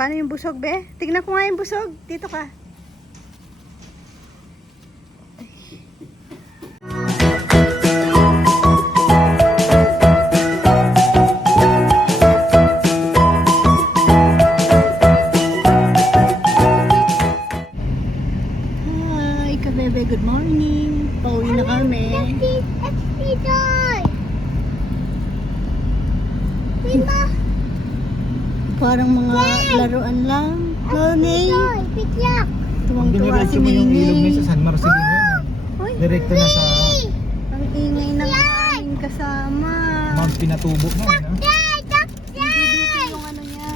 Paano yung busog, be? Tignan ko nga yung busog. Dito ka. Hi, kabebe. Good morning. Pauwi na kami. Parang mga laruan lang. Loney. Tuwang-tuwa si Diniretso mo yung ilog Nene. na sa San Marcelino yan. Uy, Direkto na sa ang ingay ng aming kasama. Mount Pinatubo mo. Dito yung ano niya.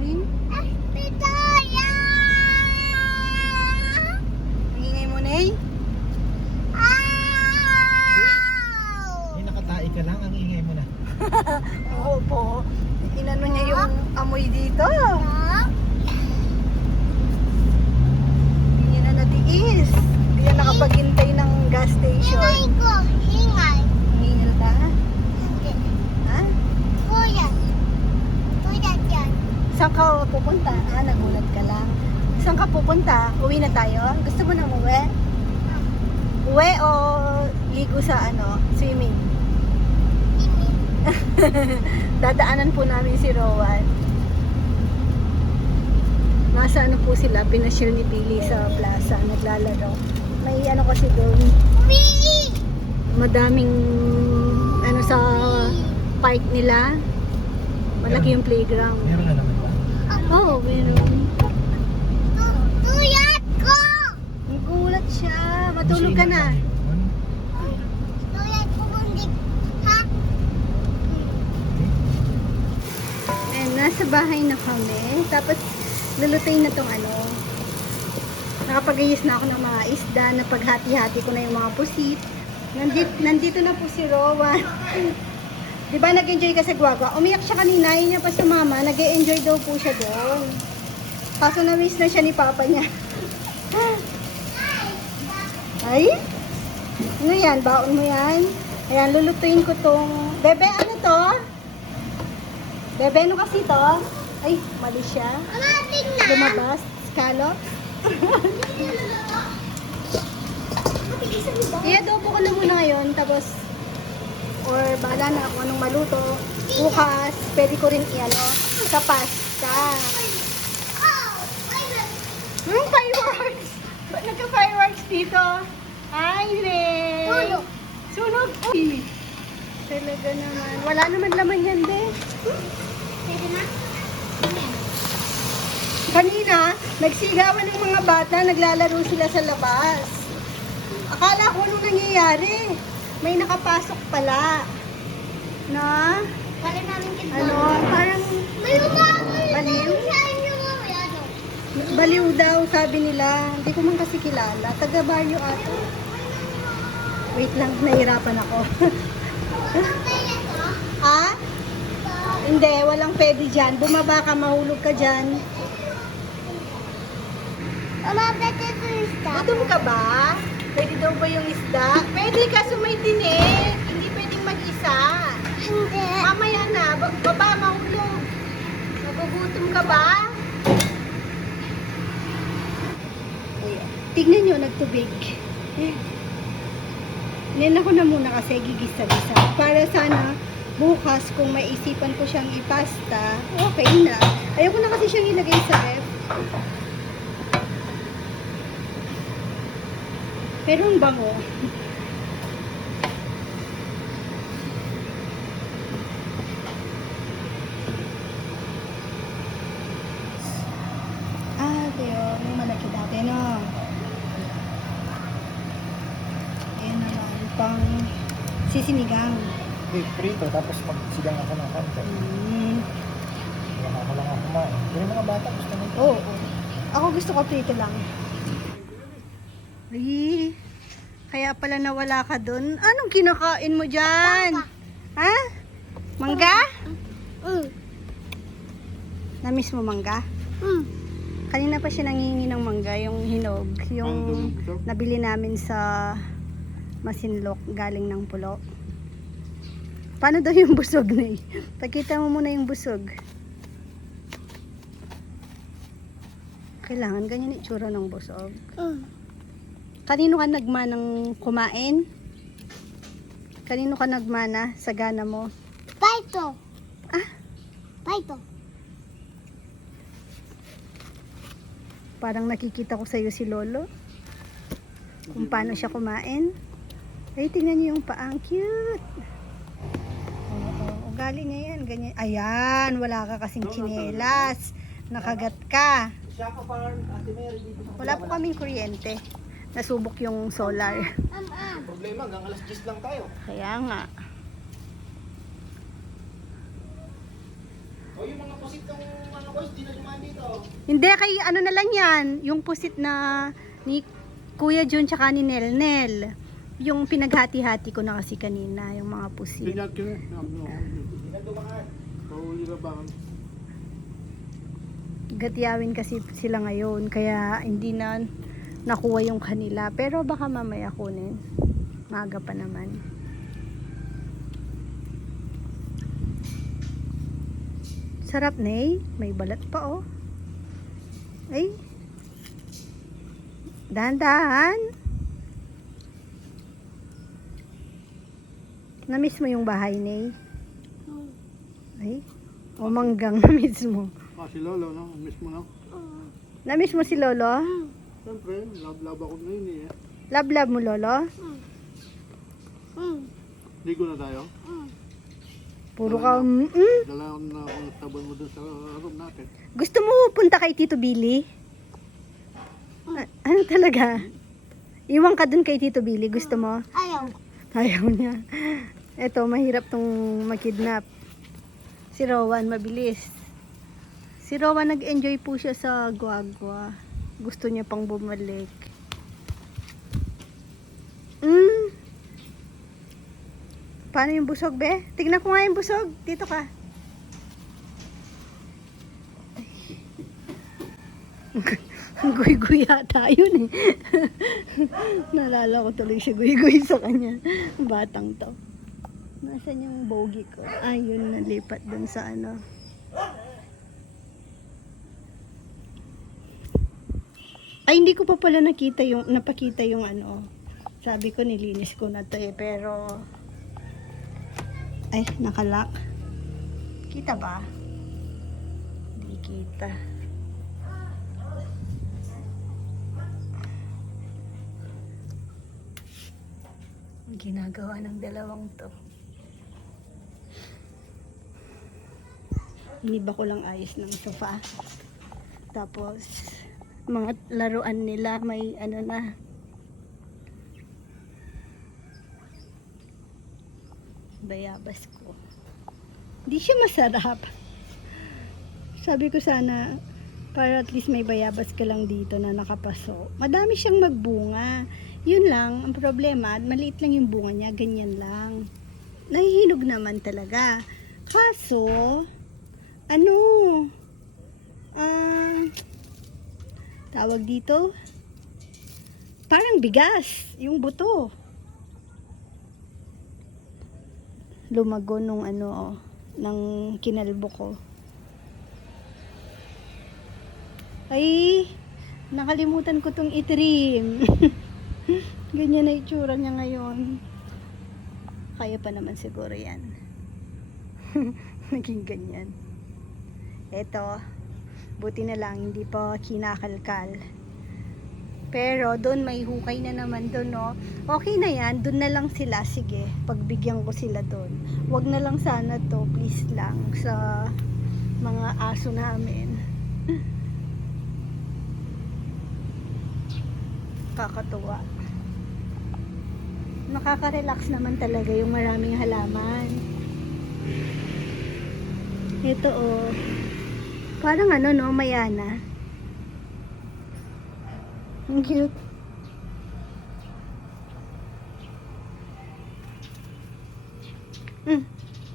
Ayun. Ang ingay mo, Ney. Yung nakatai ka lang, ang ingay mo na. Oo po. Inano niya yung amoy dito. Hindi niya na natiis. Hindi niya nakapaghintay ng gas station. Hingil ka? Ha? Saan ka pupunta? Nagulat ka lang. Saan ka pupunta? Uwi na tayo? Gusto mo na umuwi? Uwi o ligo sa swimming? Dadaanan po namin si Rowan. Nasa ano po sila, pinasyal ni Billy sa plaza, naglalaro. May kasi doon, madaming sa park nila. Malaki yung playground. Meron na naman ba? Oo, meron. Nagulat siya. Matulog ka na. And nasa bahay na kami. Tapos lulutuin na tong nakapagayos na ako ng mga isda. Napaghati-hati ko na yung mga pusit. Nandito na po si Rowan. Di ba nag-enjoy ka sa Guagua? Umiyak siya kanina. Yun niya pa sa mama. Nag-enjoy daw po siya doon. Kaso na-miss na siya ni papa niya. Ay? Ano yan? Baon mo yan? Ayan, lulutuin ko tong... Bebe, ano to? Bebe, ano kasi to? Ay, mali siya. Lumabas. Scallop. I-adobo ko na muna ngayon. Tapos, or bahala na kung anong maluto. Bukas, pwede ko rin sa pasta. Fireworks! Ba't nagka-fireworks dito? Ay, Ray! Sunog! Sunog! Uy! Talaga naman. Wala naman laman yan, be. Pwede na? Kanina, nagsigawan ng mga bata, naglalaro sila sa labas. Akala ko anong nangyayari. May nakapasok pala. Na? Wala namin kita. Parang baliw. Baliw daw, sabi nila. Hindi ko man kasi kilala. Taga Barrio ato. Wait lang, nahirapan ako. Ha? Hindi, walang pwede dyan. Bumaba ka, mahulog ka dyan. Gutom ka ba? Pwede daw ba yung isda? Pwede ka may tinik. Hindi pwedeng mag-isa. Hindi. Mamaya na, baba, mahulog. Nagugutom ka ba? Tignan nyo, nagtubig. Nen ako na muna kasi gigisa-gisa. Para sana bukas kung maisipan ko siyang ipasta, okay na. Ayoko na kasi siyang ilagay sa ref. Pero ang bango. Yun. Yung malaki dati, no? Ayan naman, pang sisinigang. Prito, tapos magsigang ako ng konti. Wala ako lang ako kumain. Yung mga bata gusto nito. Oo. Ako gusto ko prito lang. Ay, kaya pala nawala ka dun. Anong kinakain mo dyan? Ha? Mangga? Namiss mo mangga? Kanina pa siya nangingi ng mangga, yung hinog, yung nabili namin sa Masinlok galing ng Pulo. Paano daw yung busog na Pagkita mo muna yung busog. Kailangan ganyan itsura ng busog. Kanino ka nagmanang kumain? Kanino ka nagmana sa gana mo? Paito. Ah? Paito. Parang nakikita ko sa'yo si Lolo. Kung paano siya kumain. Ay, tingnan niyo yung paa. Ang cute. Oo, ugali niya yan. Ganyan. Ayan, wala ka kasing tsinelas. Nakagat ka. Shaka Farm, Ate Mary, dito sa Wala po kaming kuryente. Nasubok yung solar. Problema, hanggang alas 10 lang tayo. Kaya nga. O yung mga pusit ng mga boys, di na dumaan dito. Hindi, kay ano na lang yan. Yung pusit na ni Kuya Jun tsaka ni Nel. Yung pinaghati-hati ko na kasi kanina, yung mga pusit. Di na dumaan. Pauli na ba? Gatyawin kasi sila ngayon, kaya hindi na nakuha yung kanila. Pero baka mamaya kunin. Maaga pa naman. Sarap na eh. May balat pa oh. Ay. Dahan-dahan. Namiss mo yung bahay Nay? Ay. O manggang namiss mo. Si Lolo, no? Miss mo, no? Namiss mo si Lolo? Siyempre, love ako ngayon eh. Love mo Lolo? Ligo na tayo. Puro ka Dala na ako ng sabon mo dun sa room natin. Gusto mo punta kay Tito Billy? Ano talaga? Iwan ka dun kay Tito Billy, gusto mo? Ayaw. Ayaw niya. Eto, mahirap tong makidnap. Si Rowan, mabilis. Si Rowan, nag-enjoy po siya sa Guagua. Gusto niya pang bumalik. Paano yung busog, be? Tignan ko nga yung busog. Dito ka. Guy-guy yata yun eh. Naalala ko tuloy si Guy-guy sa kanya. Batang to. Nasaan yung bogey ko? Yun, nalipat dun sa ano. Ay, hindi ko pa pala napakita yung ano. Sabi ko, nilinis ko na to eh, pero ay, nakalock. Kita ba? Hindi kita. Ang ginagawa ng dalawang to. Iniba ko lang ayos ng sofa. Tapos, mga laruan nila may ano na. Bayabas ko. Hindi siya masarap. Sabi ko sana para at least may bayabas ka lang dito na nakapaso. Madami siyang magbunga. Yun lang, ang problema, maliit lang yung bunga niya, ganyan lang. Nahihinog naman talaga. Kaso, ano, tawag dito, parang bigas, yung buto. Lumago nung ano, ng kinalbo ko. Ay, nakalimutan ko tong itrim. Ganyan na itsura niya ngayon. Kaya pa naman siguro yan. Naging ganyan. Eto, buti na lang hindi pa kinakalkal. Pero doon may hukay na naman doon, no. Okay na yan, doon na lang sila. Sige, pagbigyan ko sila doon. Wag na lang sana to, please lang, sa mga aso namin. Kakatuwa. Nakaka-relax naman talaga yung maraming halaman. Ito oh. Parang ano no, mayana. Ang cute.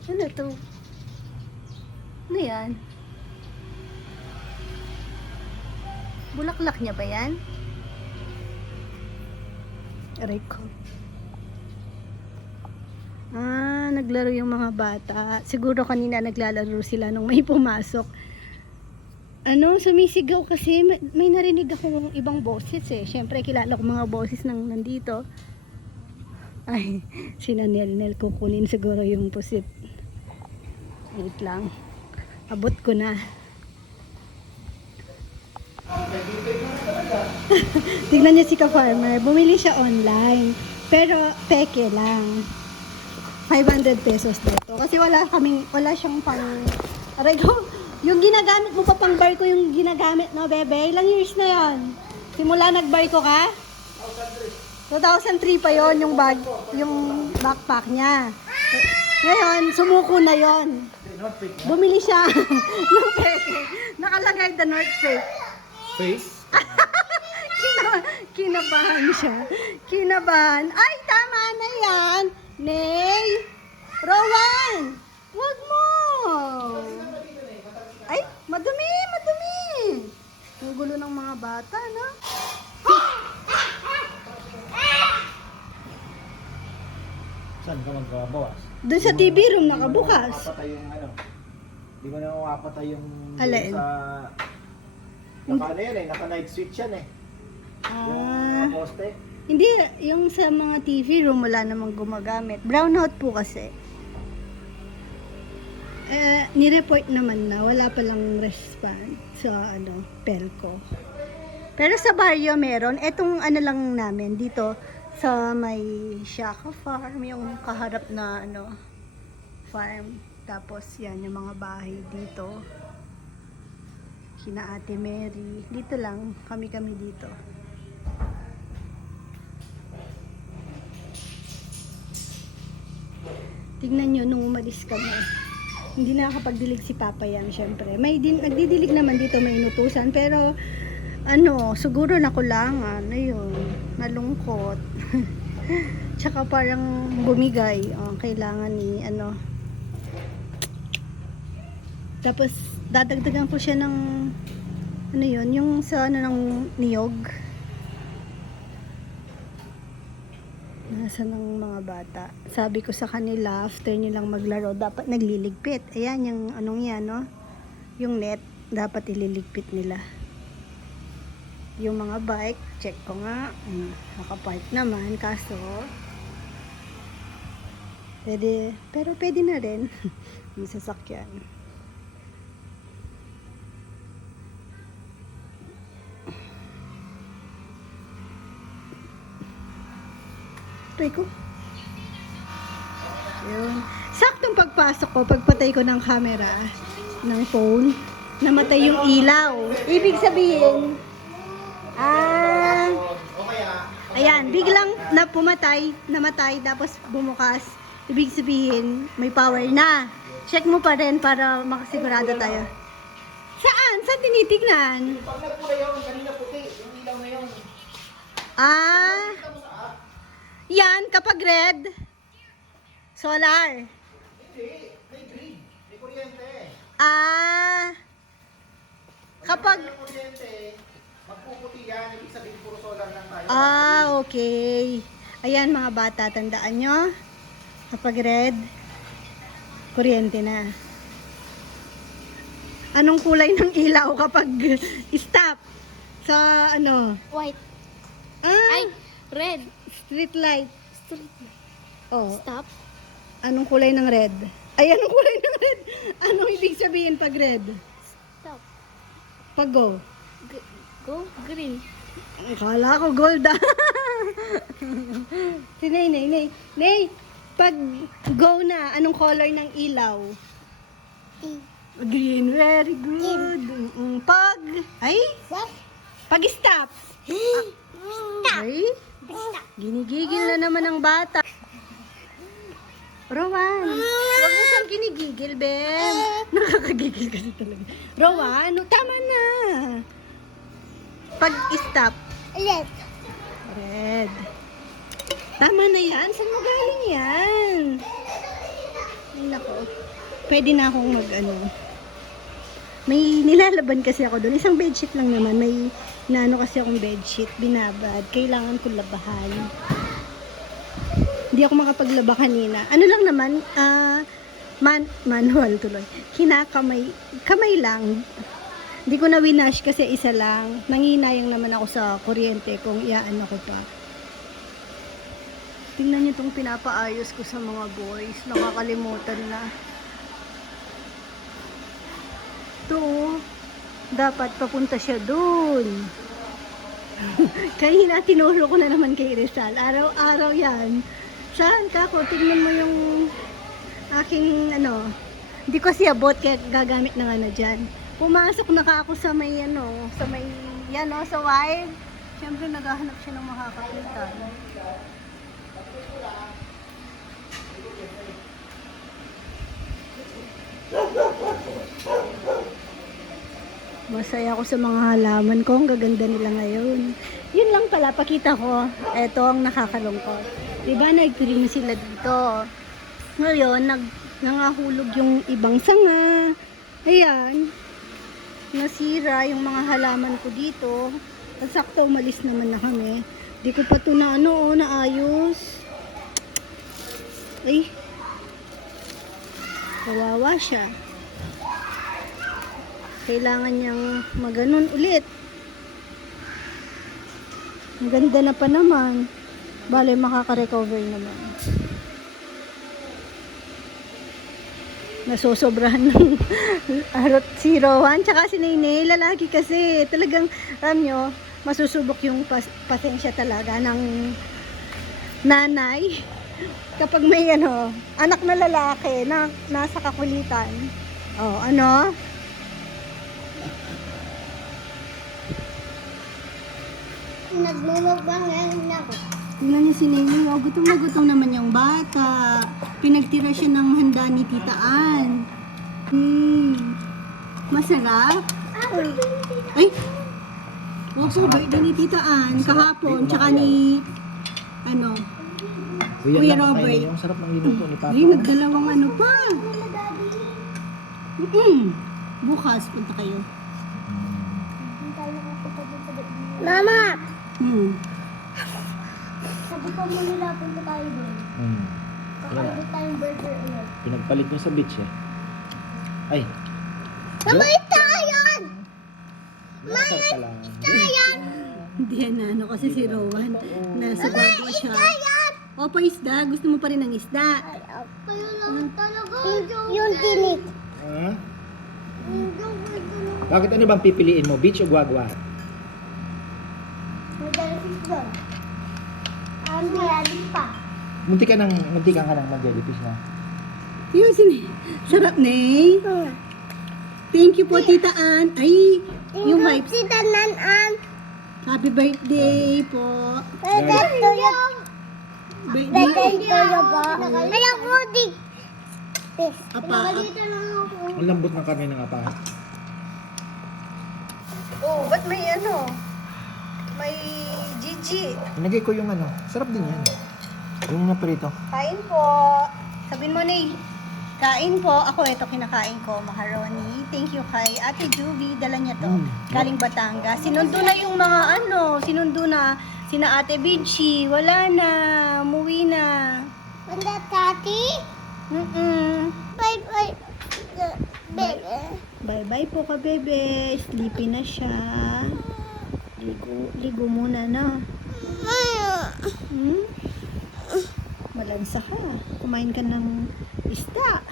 Ano to? Ano yan? Bulaklak niya ba yan? Aray ko. naglaro yung mga bata. Siguro kanina naglalaro sila nung may pumasok. Sumisigaw kasi may narinig akong ibang boses eh. Syempre kilala ko mga boses nang nandito. Ay, si Nel kukunin siguro yung pusit. Wait lang. Abot ko na. Tignan niyo si ka-farmer. Bumili siya online. Pero peke lang. 500 pesos dito. Kasi wala siyang pang... Aray ko, yung ginagamit mo pa pang barko yung ginagamit no, bebe? Ilang years na yon? Simula nagbarko ka? 2003 pa yon yung bag, yung backpack niya. Ngayon, sumuko na yon. Bumili siya ng peke. Nakalagay the North Face. Kinabahan siya. Kinabahan. Ay, tama na yan. Nay! Rowan! Wag mo! Ay, madumi! Ang gulo ng mga bata, no? Saan ka magbabawas? Doon sa TV room nakabukas. Mapatay yung Di mo na mapatay yung... Alin? Sa... Naka night switch yan eh. Ah, Yung poste. hindi, yung sa mga TV room wala namang gumagamit. Brownout po kasi. Ni-report naman na wala palang response sa Pelco. Pero sa barrio meron. Etong lang namin dito sa may Shaka Farm, yung kaharap na farm. Tapos yan yung mga bahay dito. Kina Ate Mary. Dito lang kami dito. Tignan nyo nung umalis kami. Hindi nakakapagdilig si Papa yan, syempre. Nagdidilig naman dito, may inutusan. Pero, siguro nakulangan. Ayun, nalungkot. Tsaka parang bumigay. Kailangan ni, Tapos, dadagdagan ko siya ng, yung sa, ng niyog. Nasa ng mga bata. Sabi ko sa kanila, after nilang maglaro, dapat nagliligpit. Ayan, yung yan, no? Yung net, dapat ililigpit nila. Yung mga bike, check ko nga. Nakapark naman, kaso, pero pwede na rin. Yung sasakyan. Try ko. Yun. Saktong pagpasok ko, pagpatay ko ng camera, ng phone, namatay yung ilaw. Ibig sabihin, ayan, biglang namatay, tapos bumukas. Ibig sabihin, may power na. Check mo pa rin para makasigurado tayo. Saan? Saan tinitignan? Pag nagkulay yun, kanina puti, yung ilaw na yun. Yan, kapag red, solar. Hindi, may grid, may kuryente. Kapag... May kuryente, magpuputi yan, ibig sabihin puro solar lang tayo. Okay. Ayan mga bata, tandaan nyo. Kapag red, kuryente na. Anong kulay ng ilaw kapag stop? Sa White. Ay, red. Street light. Oh, Stop. anong kulay ng red? Ay, anong kulay ng red? Anong ibig sabihin pag red? Stop. Pag go. Go green. Akala ko gold Si Nay. Nay, pag go na, anong color ng ilaw? Green. Very good. Pag, Stop. pag stop. Ay, ginigigil na naman ang bata. Rowan, huwag mo siyang ginigigil, Ben. Nakakagigil kasi talaga. Rowan, tama na. Pag stop. Red. Red. Tama na yan. Saan mo galing yan? Ay, nako. Pwede na akong may nilalaban kasi ako doon. Isang bedsheet lang naman. May kasi akong bedsheet. Binabad. Kailangan ko labahan. Hindi ako makapaglaba kanina. Ano lang naman, manual tuloy. Kamay lang. Hindi ko na winash kasi isa lang. Nanginayang naman ako sa kuryente kung iaan ko pa. Tingnan niyo itong pinapaayos ko sa mga boys. Nakakalimutan na. Ito, dapat papunta siya dun. Kanina tinulo ko na naman kay Rizal. Araw-araw yan. Saan ka ko? Tingnan mo yung aking hindi ko siya bot kaya gagamit na nga na dyan. Pumasok na ka ako sa may sa wide. Siyempre naghahanap siya ng makakakita. Masaya ako sa mga halaman ko. Ang gaganda nila ngayon. Yun lang pala, pakita ko. Ito ang nakakalungkot. Diba, nag-trim sila dito. Ngayon, nangahulog yung ibang sanga. Ayan. Nasira yung mga halaman ko dito. At sakto, umalis naman na kami. Di ko pa ito naayos. Ay. Kawawa siya. Kailangan niyang maganon ulit. Ang ganda na pa naman. Bale, makaka-recover naman. Nasusobrahan ng arot si Rowan. Tsaka si Nene, lalaki kasi. Talagang, alam nyo, masusubok yung pasensya talaga ng nanay. Kapag may anak na lalaki na nasa kakulitan. Oh, Nagmumukbang ngayon ako. Tingnan niyo si Nene, oh, gutom na gutom naman yung bata. Pinagtira siya ng handa ni Tita Ann. Masarap? Ay! Opo, birthday ni Tita Ann kahapon, tsaka ni Kuya Robert. Yung sarap ng linuto ni Papa. Ay, nagdalawang pa. Bukas, punta kayo. Mama! Sabi ko mo nila, punta tayo doon. Kakaibot tayong burger ulit. Pinagpalit nyo sa beach eh. Ay. Sabay tayan! Masarap ka lang. Tayan! Hindi yan kasi si Rowan. Nasa bagwa siya. O, isda. Gusto mo pa rin ng isda. Kayo lang talaga. Yung tinik. Ha? Bakit ano bang pipiliin mo? Beach o guagua? May jellyfish doon. Meron pa. Munti ka nang mag-jellyfish na. Yun, sarap na eh. Thank you po, Tita Ann. Ay, yung vibes. Si Tanan-an. Happy birthday po. Birthday to you. Birthday Birthday. to you po. Kaya po di. Apa. Dito na ako. Ang lambot ng karne ng apa. Oh, ba't may may Gigi. Inagay ko yung sarap din yan. Yung naprito. Kain po. Sabihin mo, Nay. Kain po. Ako, ito kinakain ko, macaroni. Thank you kay Ate Juvie. Dala niya to. Galing Batangas. Sinundo na yung mga sinundo na sina Ate Bichi. Wala na. Umuwi na. Wanda tati. Bye bye. Bebe. Bye-bye po ka, bebe. Sleepy na siya. Ligo muna na. Malansa ka. Kumain ka ng isda.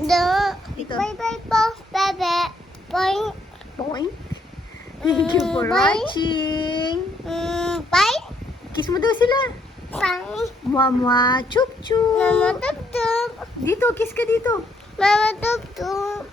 Ito. Bye bye po. Bebe. Bye. Boing. Thank you for Bye. watching. Bye. Kiss mo daw sila. Bye. Mama, chup chup. Mama tup tup. Dito, kiss ka dito. Mama tup tup.